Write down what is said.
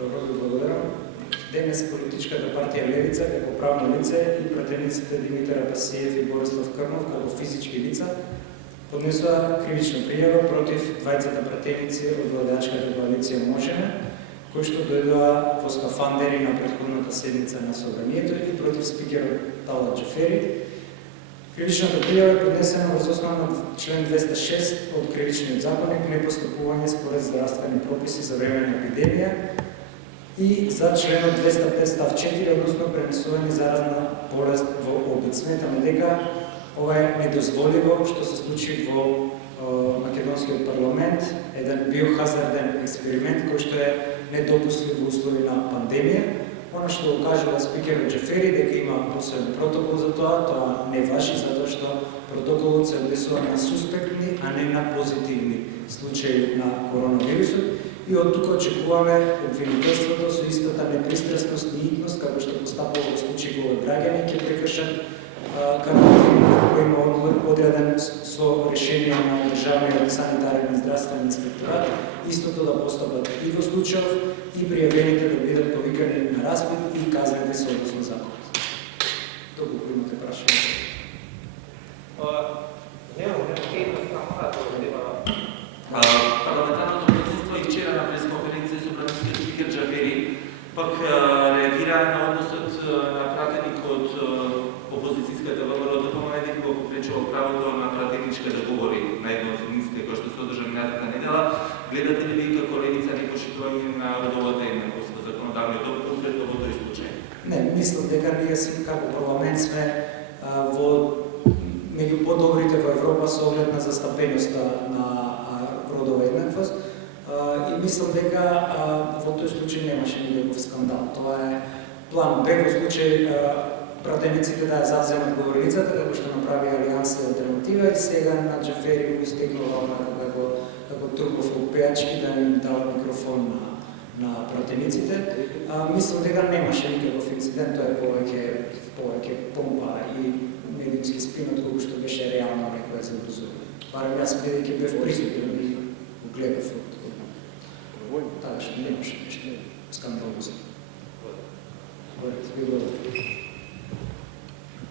Добро, ви благодарам. Денес политичката партија Левица, како правно лице, и пратениците Димитар Апасиев и Борислав Крнов, како физички лица, поднесува кривична пријава против двајцата пратеници од владеачката коалиција Можеме, кои што дојдоа во скафандери на претходната седница на Собранието и против спикерот Талат Џафери. Кривичната пријава е поднесена врз основа на член 206 од Кривичниот законник, непостапување според здравствени прописи за време на епидемија, и за членот 205 став 4, односно пренесување заразна болест во обид. Сметаме дека ова е недозволиво што се случи во Македонскиот парламент, еден биохазарден експеримент кој што е недопустив во услови на пандемија. Она што го кажува спикерот Џафери дека има посебен протокол за тоа не важи затоа што протоколот се однесува на суспектни, а не на позитивни случаи на коронавирусот. И од тука очекуваме обвинителството со истата непристрасност и итност, како што постапува во случаи кога граѓани ќе прекршат карантина кој има одреден со решение на Државниот санитарен и здравствен инспекторат, истото да постапат и во случајов и пријавените да бидат повикани на распит и казнети согласно законот. Доколку имате прашање. Парламентарното мнозинство и вчера на пресконференција со бранскиот спикер Џафери пак реагира на односот на пратеник од опозицијската ВМРО ДПМН дека го попречува правото на пратеничка да говори на една од седниците која што се одржа минатата недела. Гледате ли вие како Левица некој почитување на оваа тема во законодавниот оквир пред овој случај? Не, мислам дека ние си како парламент сме во меѓу подобрите во Европа со оглед на застапеноста на родова еднаквост и мислам дека во тој случај немаше никаков скандал. Тоа е план Б во случај пратениците да ја завземат говореницата, како што направи Алијанса Алтернатива и сега на Џафери му истекнува како трупов опеачки да им дава микрофон на пратениците. Мислам дека немаше никаков инцидент, тоа е повеќе помпа и медиумски спин, отколку што беше реално некоја забрзување. Барем јас бидејќи бев присутен и го гледав од таа што немаше нешто скандалозно. Благодарам.